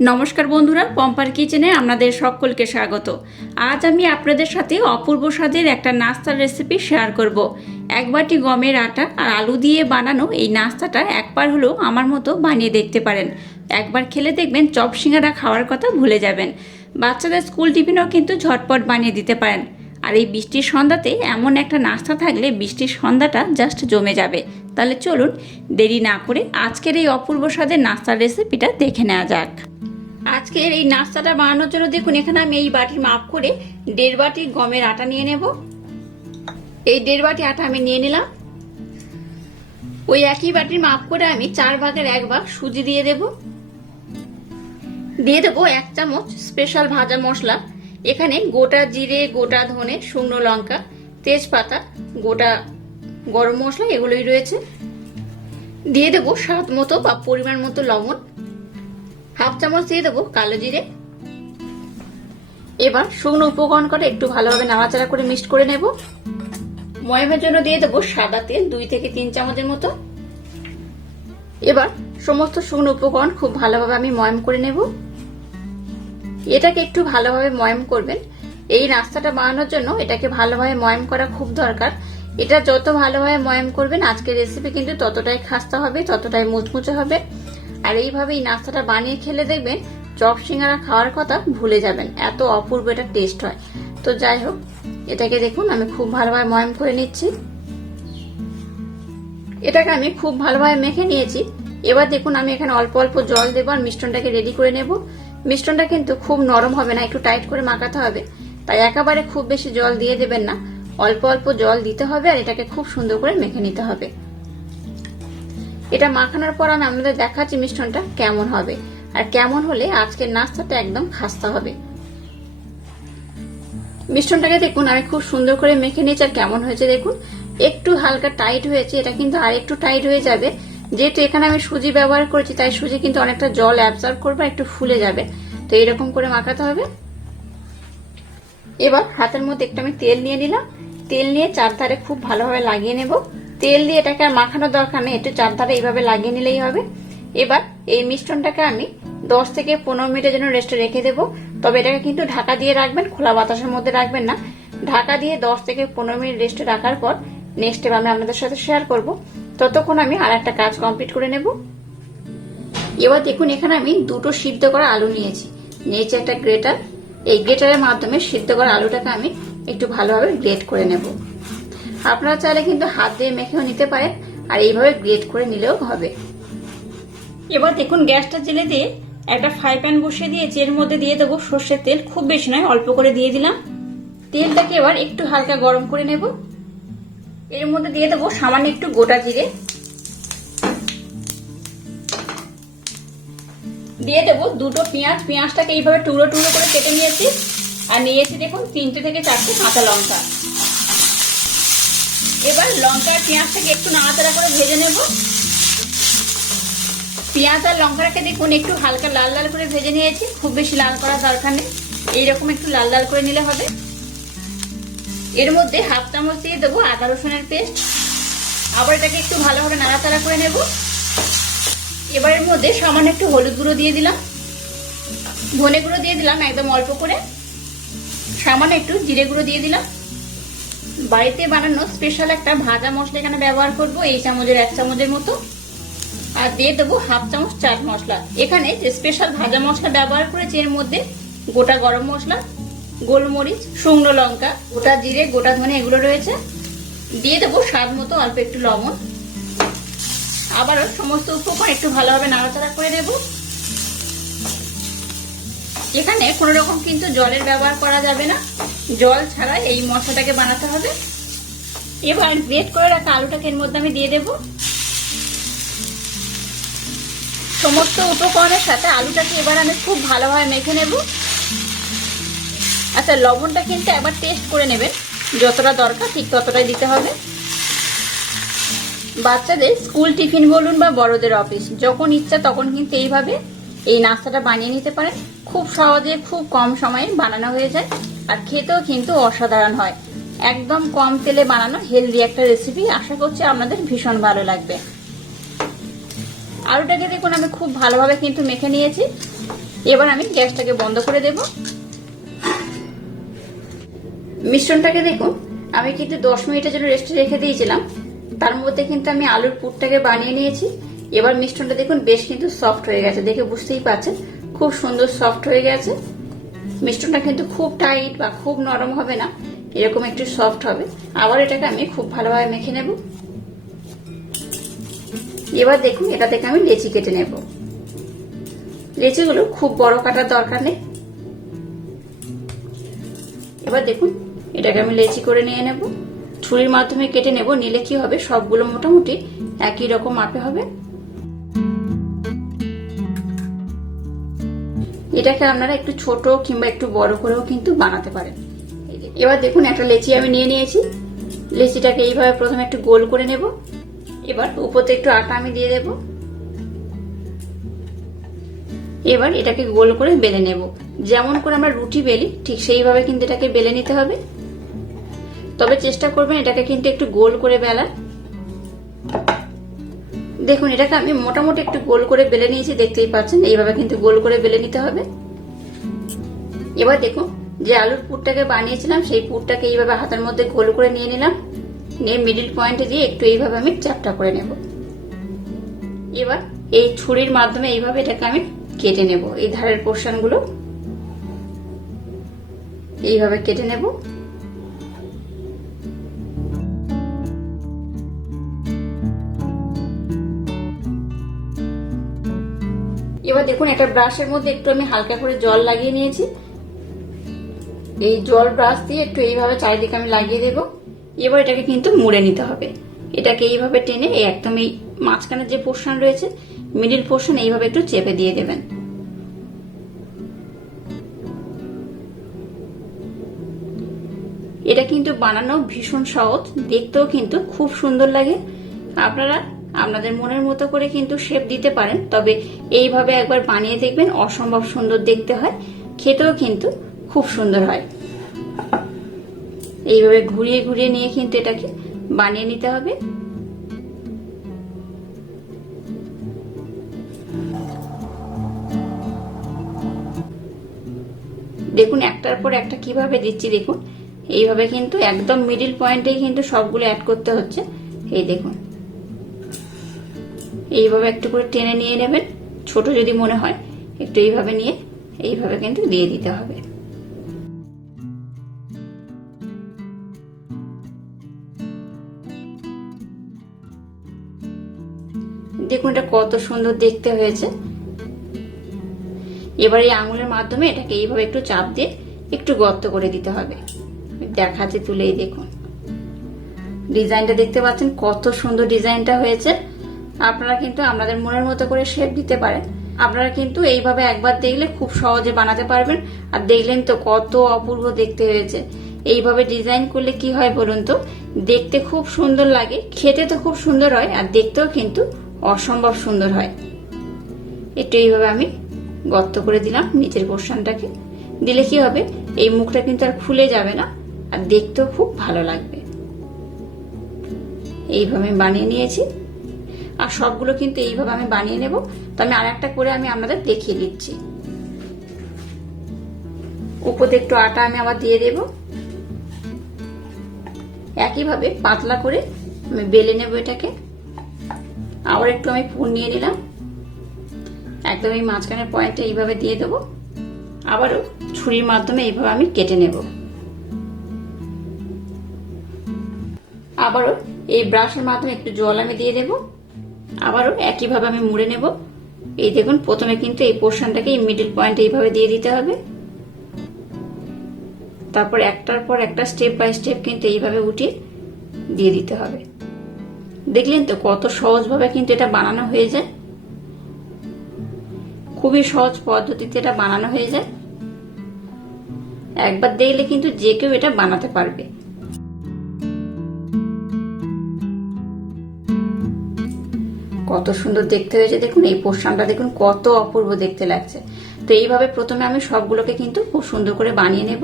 নমস্কার বন্ধুরা, পম্পার কিচেনে আপনাদের সকলকে স্বাগত। আজ আমি আপনাদের সাথে অপূর্ব স্বাদের একটা নাস্তার রেসিপি শেয়ার করব। এক বাটি গমের আটা আর আলু দিয়ে বানানো এই নাস্তাটা একবার হলেও আমার মতো বানিয়ে দেখতে পারেন। একবার খেলে দেখবেন চপ সিঙ্গারা খাওয়ার কথা ভুলে যাবেন। বাচ্চাদের স্কুল টিফিনও কিন্তু ঝটপট বানিয়ে দিতে পারেন। আর এই বৃষ্টির সন্ধ্যাতে এমন একটা নাস্তা থাকলে বৃষ্টির সন্ধ্যাটা জাস্ট জমে যাবে। তাহলে চলুন দেরি না করে আজকের এই অপূর্ব স্বাদের নাস্তার রেসিপিটা দেখে নেওয়া যাক। আজকের এই নাস্তাটা বানানোর জন্য দেখুন, এখানে আমি এই বাটির মাপ করে দেড় বাটি গমের আটা নিয়ে নেব। এই দেড় বাটি আটা আমি নিয়ে নিলাম। ওই একই বাটির মাপ করে আমি চার ভাগের এক ভাগ সুজি দিয়ে দেব। দিয়ে দেবো এক চামচ স্পেশাল ভাজা মশলা। এখানে গোটা জিরে, গোটা ধনে, শুকনো লঙ্কা, তেজপাতা, গোটা গরম মশলা এগুলোই রয়েছে। দিয়ে দেবো স্বাদ মতো বা পরিমাণ মতো লবণ। হাফ চামচ দিয়ে দেবো কালো জিরে। এবার শুকনো উপকরণ করে একটু ভালোভাবে নাড়াচাড়া করে মিক্সড করে নেব। ময়মের জন্য দিয়ে দেবো সাদা তেল, দুই থেকে তিন চামচের মতো। এবার সমস্ত শুকনো উপকরণ খুব ভালোভাবে আমি ময়ম করে নেব। এটাকে একটু ভালোভাবে ময়ম করবেন। এই নাস্তাটা বানানোর জন্য এটাকে ভালোভাবে ময়ম করা খুব দরকার। এটা যত ভালোভাবে ময়ম করবেন, আজকের রেসিপি কিন্তু ততটাই খাস্তা হবে, ততটাই মুচমুচে হবে। আর এইভাবে এই নাস্তাটা বানিয়ে খেলে দেখবেন চপ সিঙ্গারা খাওয়ার কথা ভুলে যাবেন। এত অপূর্ব এটা টেস্ট হয়। তো যাই হোক, এটাকে দেখুন, আমি খুব ভালোভাবে ময়ম করে নিচ্ছি। এটাকে আমি খুব ভালোভাবে মেখে নিয়েছি। এবার দেখুন, আমি এখানে অল্প অল্প জল দেবো আর মিষ্টনটাকে রেডি করে নেব। মিষ্টনটা কিন্তু খুব নরম হবে না, একটু টাইট করে মাখাতে হবে। তাই একেবারে খুব বেশি জল দিয়ে দেবেন না। অল্প অল্প জল দিতে হবে আর এটাকে খুব সুন্দর করে মেখে নিতে হবে। এটা মাখানোর পর আমি আপনাদের দেখাচ্ছি মিষ্টনটা কেমন হবে। আর কেমন হলে আজকের নাস্তাটা একদম খাস্তা হবে। মিষ্টনটাকে দেখুন, আমি খুব সুন্দর করে মেখে নিয়েছি, আর কেমন হয়েছে দেখুন। একটু হালকা টাইট হয়েছে, এটা কিন্তু আর একটু টাইট হয়ে যাবে। যেহেতু এখানে আমি সুজি ব্যবহার করেছি, তাই সুজি কিন্তু অনেকটা জল অ্যাবজর্ব করবে একটু ফুলে যাবে। তো এরকম করে মাখাতে হবে। এবার হাতের মধ্যে একটু আমি তেল নিয়ে নিলাম। তেল নিয়ে চার চারধারে খুব ভালোভাবে লাগিয়ে নেব। তেল দিয়ে এটাকে আর মাখানোর দরকার নেই, একটু চারধারে এইভাবে লাগিয়ে নিলেই হবে। এবার এই মিশ্রণটাকে আমি দশ থেকে পনেরো মিনিটের জন্য রেস্টে রেখে দেবো। তবে এটাকে কিন্তু ঢাকা দিয়ে রাখবেন, খোলা বাতাসের মধ্যে রাখবেন না। ঢাকা দিয়ে দশ থেকে পনেরো মিনিট রেস্টে রাখার পর নেক্সট এবার আমি আপনাদের সাথে শেয়ার করব। ততক্ষণ আমি আর একটা কাজ কমপ্লিট করে নেব। এবার দেখুন, এখানে আমি দুটো সিদ্ধ করা আলু নিয়েছি। নিয়েছি একটা গ্রেটার। এই গ্রেটারের মাধ্যমে সিদ্ধ করা আলুটাকে আমি একটু ভালোভাবে গ্রেট করে নেব। আপনারা চাইলে কিন্তু হাত দিয়ে মেখেও নিতে পারেন, আর এইভাবে গ্রেট করে নিলেও হবে। এবার দেখুন গ্যাসটা জেলে দিয়ে একটা ফ্রাই প্যান বসিয়ে দিয়েছি এর মধ্যে দিয়ে দেবো সর্ষের তেল। খুব বেশি নয়, অল্প করে দিয়ে দিলাম। তেলটাকে এবার একটু হালকা গরম করে নেব। এর মধ্যে দিয়ে দেবো সামান্য একটু গোটা জিরে। দিয়ে দেবো দুটো পেঁয়াজ। পেঁয়াজটাকে এইভাবে টুকরো টুকরো করে কেটে নিয়েছি। আর নিয়েছি দেখুন তিনটে থেকে চারটে কাঁচা লঙ্কা। এবার লঙ্কা পেঁয়াজটাকে একটু নাড়াচাড়া করে ভেজে নেব। পেঁয়াজ আর লঙ্কাটাকে দেখুন, একটু হালকা লাল লাল করে ভেজে নিয়েছি। খুব বেশি লাল করার দরকার নেই। এইরকম একটু লাল লাল করে নিলে হবে। এর মধ্যে হাফ চামচ দিয়ে দেবো আদা রসুনের পেস্ট। আবার এটাকে একটু ভালোভাবে নাড়াচাড়া করে নেব। এবার এর মধ্যে সামান্য একটু হলুদ গুঁড়ো দিয়ে দিলাম। ধনে গুঁড়ো দিয়ে দিলাম একদম অল্প করে। সামান্য একটু জিরে গুঁড়ো দিয়ে দিলাম। বাড়িতে বানানো স্পেশাল একটা ভাজা মশলা এখানে ব্যবহার করব, এই চামচের এক চামচের মতো। আর দিয়ে দেবো হাফ চামচ চাট মশলা। এখানে যে স্পেশাল ভাজা মশলা ব্যবহার করেছি, এর মধ্যে গোটা গরম মশলা, গোলমরিচ, শুকনো লঙ্কা, গোটা জিরে, গোটা ধনে এগুলো রয়েছে। দিয়ে দেবো স্বাদ মতো অল্প একটু লবণ। আবারও সমস্ত উপকরণ একটু ভালোভাবে নাড়াচাড়া করে দেব এখানে কোনো রকম কিন্তু জলের ব্যবহার করা যাবে না। জল ছাড়া এই মশলাটাকে বানাতে হবে। এবার গ্রেট করে রাখা আলুটাকে এর মধ্যে আমি দিয়ে দেব। সমস্ত উপকরণের সাথে আলুটাকে এবার আমি খুব ভালোভাবে মেখে নেব। আচ্ছা লবণটা কিন্তু একবার টেস্ট করে নেবেন। যতটা দরকার ঠিক ততটাই দিতে হবে। বাচ্চাদের স্কুল টিফিন বলুন বা বড়দের অফিস, যখন ইচ্ছা তখন কিন্তু এইভাবে এই নাস্তাটা বানিয়ে নিতে পারেন। খুব সহজে, খুব কম সময়ে বানানো হয়ে যায়। আর খেতেও কিন্তু অসাধারণ হয়। একদম কম তেলে বানানো হেলদি একটা রেসিপি আশা করছি আপনাদের ভীষণ ভালো লাগবে। আলুটাকে দেখুন, আমি খুব ভালোভাবে কিন্তু মেখে নিয়েছি। এবার আমি গ্যাসটাকে বন্ধ করে দেব। মিশ্রণটাকে দেখুন, আমি কিন্তু দশ মিনিটের জন্য রেস্টে রেখে দিয়েছিলাম। তার মধ্যে কিন্তু আমি আলুর পুরটাকে বানিয়ে নিয়েছি। এবার মিশ্রণটা দেখুন, বেশ কিন্তু সফট হয়ে গেছে। দেখে বুঝতেই পারছেন, খুব সুন্দর সফট হয়ে গেছে। মিষ্টনটা কিন্তু খুব টাইট বা খুব নরম হবে না, এরকম একটু সফট হবে। আবার এটাকে আমি খুব ভালোভাবে মেখে নেব। এবার দেখুন, এটা থেকে আমি লেচি কেটে নেব। লেচিগুলো খুব বড় কাটার দরকার নেই। এবার দেখুন, এটাকে আমি লেচি করে নিয়ে নেব। ছুরির মাধ্যমে কেটে নেব, নিলে কি হবে, সবগুলো মোটামুটি একই রকম মাপে হবে। এটাকে আপনারা একটু ছোট কিংবা একটু বড় করেও কিন্তু বানাতে পারেন। এবার দেখুন, একটা লেচি আমি নিয়ে নিয়েছি। লেচিটাকে এইভাবে প্রথমে একটু গোল করে নেব। এবার উপরতে একটু আটা আমি দিয়ে দেব। এবার এটাকে গোল করে বেলে নেব। যেমন করে আমরা রুটি বেলি, ঠিক সেইভাবে কিন্তু এটাকে বেলে নিতে হবে। তবে চেষ্টা করবেন এটাকে কিন্তু একটু গোল করে বেলার। দেখুন, এটাকে আমি মোটামুটি একটু গোল করে বেলে নিয়েছি, দেখতেই পাচ্ছেন। এইভাবে কিন্তু গোল করে বেলে নিতে হবে। এবার দেখুন, যে আলুর পুরটাকে বানিয়েছিলাম, সেই পুরটাকে এইভাবে হাতের মধ্যে গোল করে নিয়ে নিলাম। নিয়ে মিডিল পয়েন্টে দিয়ে একটু এইভাবে আমি চাপটা করে নেব। এবার এই ছুরির মাধ্যমে এইভাবে এটাকে আমি কেটে নেব। এই ধারের পোর্শনগুলো এইভাবে কেটে নেব। এবার দেখুন, একটা ব্রাশের মধ্যে একটু আমি হালকা করে জল লাগিয়ে নিয়েছি। এই জল ব্রাশ দিয়ে একটু এইভাবে চারিদিকে আমি লাগিয়ে দেব। এবার এটাকে কিন্তু মুড়ে নিতে হবে। এটাকে এইভাবে টেনে একদম এই মাঝখানের যে পোর্শন রয়েছে মিডিল পোর্শন এইভাবে একটু চেপে দিয়ে দেবেন। এটা কিন্তু বানানো ভীষণ সহজ, দেখতেও কিন্তু খুব সুন্দর লাগে। আপনারা আপনাদের মনের মতো করে কিন্তু শেপ দিতে পারেন। তবে এইভাবে একবার বানিয়ে দেখবেন, অসম্ভব সুন্দর দেখতে হয়, খেতেও কিন্তু খুব সুন্দর হয়। এইভাবে ঘুরিয়ে ঘুরিয়ে নিয়ে কিন্তু এটাকে বানিয়ে নিতে হবে। দেখুন, একটার পর একটা কীভাবে দিচ্ছি দেখুন। এইভাবে কিন্তু একদম মিডিল পয়েন্টেই কিন্তু সবগুলো অ্যাড করতে হচ্ছে। এই দেখুন। এইভাবে একটু করে টেনে নিয়ে নেবেন। ছোট যদি মনে হয়, একটু এইভাবে নিয়ে, এইভাবে কিন্তু দিয়ে দিতে হবে। দেখুন এটা কত সুন্দর দেখতে হয়েছে। এবার এই আঙুলের মাধ্যমে এটাকে এইভাবে একটু চাপ দিয়ে একটু গর্ত করে দিতে হবে। দেখাচ্ছে তুলেই দেখুন। ডিজাইনটা দেখতে পাচ্ছেন, কত সুন্দর ডিজাইনটা হয়েছে। আপনারা কিন্তু আপনাদের মনের মতো করে শেপ দিতে পারেন। আপনারা কিন্তু এইভাবে একবার দেখলে খুব সহজে বানাতে পারবেন। আর দেখলেন তো কত অপূর্ব দেখতে হয়েছে। এইভাবে ডিজাইন করলে কি হয় বলুন তো? দেখতে খুব সুন্দর লাগে, খেতে তো খুব সুন্দর হয়, আর দেখতেও কিন্তু অসম্ভব সুন্দর হয়। একটু এইভাবে আমি গর্ত করে দিলাম নিচের পোর্শনটাকে দিলে কি হবে? এই মুখটা কিন্তু আর খুলে যাবে না, আর দেখতেও খুব ভালো লাগবে। এইভাবে বানিয়ে নিয়েছি। আর সবগুলো কিন্তু এইভাবে আমি বানিয়ে নেব। তো আমি আর একটা করে আমি আপনাদের দেখিয়ে দিচ্ছি উপরে একটু আটা আমি আবার দিয়ে দেব। একইভাবে পাতলা করে আমি বেলে নেব এটাকে। আবার একটু আমি পুর নিয়ে নিলাম। একদম এই মাঝখানের পয়েন্টে এইভাবে দিয়ে দেবো। আবারও ছুরির মাধ্যমে এইভাবে আমি কেটে নেব। আবারও এই ব্রাশের মাধ্যমে একটু জল আমি দিয়ে দেব। আবারও একইভাবে আমি মুড়ে নেব। এই দেখুন, প্রথমে কিন্তু এই পোর্শনটাকে এই মিডিল পয়েন্ট এইভাবে দিয়ে দিতে হবে। তারপর একটার পর একটা স্টেপ বাই স্টেপ কিন্তু এইভাবে উঠিয়ে দিয়ে দিতে হবে। দেখলেন তো কত সহজভাবে কিন্তু এটা বানানো হয়ে যায়। খুবই সহজ পদ্ধতিতে এটা বানানো হয়ে যায়। একবার দেখলে কিন্তু যে কেউ এটা বানাতে পারবে। কত সুন্দর দেখতে হয়েছে। দেখুন, এই পোর্শনটা দেখুন, কত অপূর্ব দেখতে লাগছে। তো এইভাবে প্রথমে আমি সবগুলোকে কিন্তু খুব সুন্দর করে বানিয়ে নেব।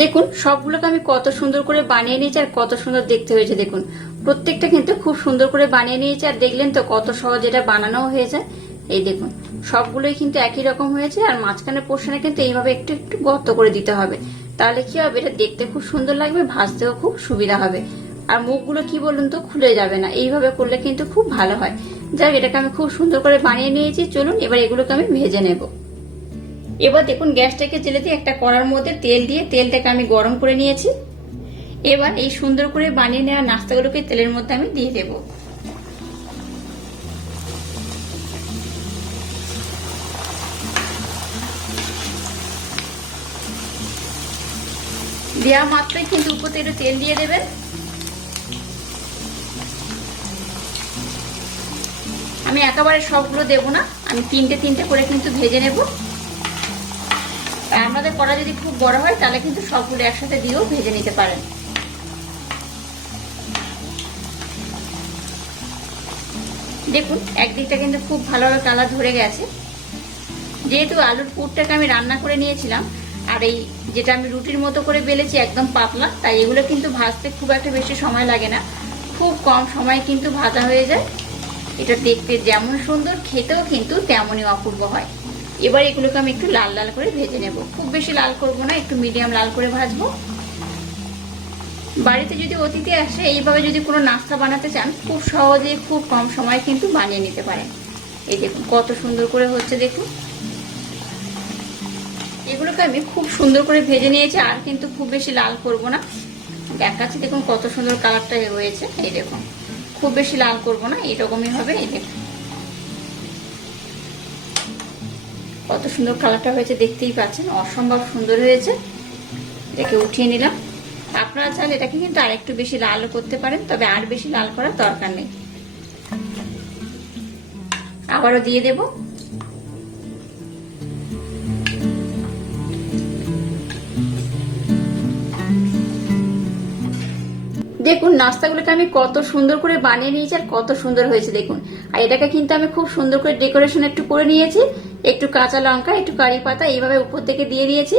দেখুন, সবগুলোকে আমি কত সুন্দর করে বানিয়ে নিয়েছি আর কত সুন্দর দেখতে হয়েছে। দেখুন, প্রত্যেকটা কিন্তু খুব সুন্দর করে বানিয়ে নিয়েছি। আর দেখলেন তো কত সহজ এটা বানানো হয়ে যায় এই দেখুন, সবগুলোই কিন্তু একই রকম হয়েছে। আর মাঝখানের পোর্শনে কিন্তু এইভাবে একটু একটু গর্ত করে দিতে হবে। তাহলে কি হবে? এটা দেখতে খুব সুন্দর লাগবে, ভাজতেও খুব সুবিধা হবে। আর মুখগুলো কি বলুন তো, খুলে যাবে না। এইভাবে করলে কিন্তু খুব ভালো হয়। যাক, এটাকে আমি খুব সুন্দর করে বানিয়ে নিয়েছি। চলুন, এবার এগুলোকে আমি ভেজে নেব। এবার দেখুন, গ্যাসটাকে জেলে দিয়ে একটা কড়ার মধ্যে তেল দিয়ে, তেলটাকে আমি গরম করে নিয়েছি। এবার এই সুন্দর করে বানিয়ে নেওয়া নাস্তাগুলোকে তেলের মধ্যে আমি দিয়ে দেবো। দেওয়া মাত্রই কিন্তু উপর থেকে তেল দিয়ে দেবেন। আমি একেবারে সবগুলো দেবো না, আমি তিনটে তিনটে করে কিন্তু ভেজে নেব। আপনাদের কড়া যদি খুব বড় হয়, তাহলে কিন্তু সবগুলো একসাথে দিয়েও ভেজে নিতে পারেন। দেখুন একদিকটা কিন্তু খুব ভালোভাবে কালার ধরে গেছে। যেহেতু আলুর পুরটাকে আমি রান্না করে নিয়েছিলাম, আর এই যেটা আমি রুটির মতো করে বেলেছি একদম পাতলা, তাই এগুলো কিন্তু ভাজতে খুব একটা বেশি সময় লাগে না। খুব কম সময় কিন্তু ভাজা হয়ে যায়। এটা দেখতে যেমন সুন্দর, খেতেও কিন্তু তেমনই অপূর্ব হয়। এবার এগুলোকে আমি একটু লাল লাল করে ভেজে নেব। খুব বেশি লাল করব না, একটু মিডিয়াম লাল করে ভাজবো। বাড়িতে যদি অতিথি আসে, এইভাবে যদি কোনো নাস্তা বানাতে চান, খুব সহজে, খুব কম সময় কিন্তু বানিয়ে নিতে পারেন। এই দেখুন, কত সুন্দর করে হচ্ছে দেখুন। এগুলোকে আমি খুব সুন্দর করে ভেজে নিয়েছি, আর কিন্তু খুব বেশি লাল করব না। দেখাচ্ছি, দেখুন কত সুন্দর কালারটা হয়েছে, এই দেখুন। খুব বেশি লাল করব না, এরকমই হবে, এই দেখুন। কত সুন্দর কালারটা হয়েছে, দেখতেই পাচ্ছেন, অসম্ভব সুন্দর হয়েছে। এটাকে উঠিয়ে নিলাম। আপনারা চাইলে এটাকে কিন্তু আর একটু বেশি লালও করতে পারেন, তবে আর বেশি লাল করার দরকার নেই। আবারও দিয়ে দেবো। দেখুন, নাস্তাগুলোকে আমি কত সুন্দর করে বানিয়ে নিয়েছি আর কত সুন্দর হয়েছে, দেখুন। আর এটাকে কিন্তু আমি খুব সুন্দর করে ডেকোরেশন একটু করে নিয়েছি। একটু কাঁচা লঙ্কা, একটু কারি পাতা, এইভাবে উপর থেকে দিয়ে দিয়েছি।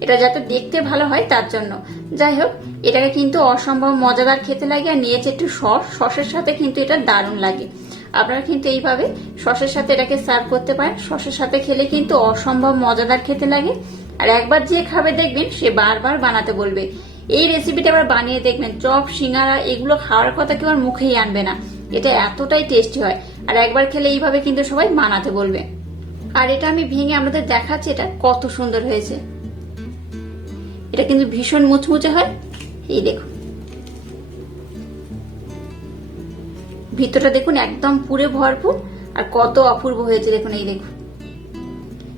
এটা যাতে দেখতে ভালো হয় তার জন্য। যাই হোক, এটাকে কিন্তু অসম্ভব মজাদার খেতে লাগে আর নিয়েছে একটু সস। সসের সাথে কিন্তু এটা দারুণ লাগে। আপনারা কিন্তু এইভাবে সসের সাথে এটাকে সার্ভ করতে পারেন। সসের সাথে খেলে কিন্তু অসম্ভব মজাদার খেতে লাগে। আর একবার যে খাবে দেখবেন, সে বারবার বানাতে বলবে। এই রেসিপিটা আবার বানিয়ে দেখবেন, চপ, সিঙ্গারা, এগুলো খাওয়ার কথা কেউ আর মুখেই আনবে না। এটা এতটাই টেস্টি হয়। আর একবার খেলে এইভাবে কিন্তু সবাই বানাতে বলবে। আর এটা আমি ভেঙে আমাদের দেখাচ্ছি, এটা কত সুন্দর হয়েছে। এটা কিন্তু ভীষণ মুচমুচে হয়। এই দেখুন। ভিতরটা দেখুন একদম পুরে ভরপুর, আর কত অপূর্ব হয়েছে দেখুন, এই দেখুন।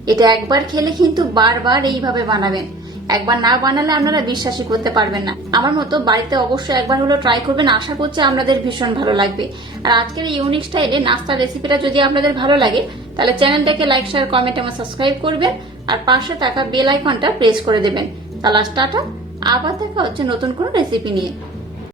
এটা একবার খেলে কিন্তু বারবার এইভাবে বানাবেন। একবার না বানালে আপনারা বিশ্বাসই করতে পারবেন না। আমার মতো বাড়িতে অবশ্যই একবার হলো ট্রাই করবেন, আশা করছি আপনাদের ভীষণ ভালো লাগবে। আর আজকের এই ইউনিক স্টাইলে নাস্তার রেসিপিটা যদি আপনাদের ভালো লাগে, তাহলে চ্যানেলটাকে লাইক শেয়ার কমেন্ট এবং সাবস্ক্রাইব করবেন আর পাশে থাকা বেল আইকনটা প্রেস করে দেবেন। তাহলে টাটা, আবার দেখা হচ্ছে নতুন কোনো রেসিপি নিয়ে।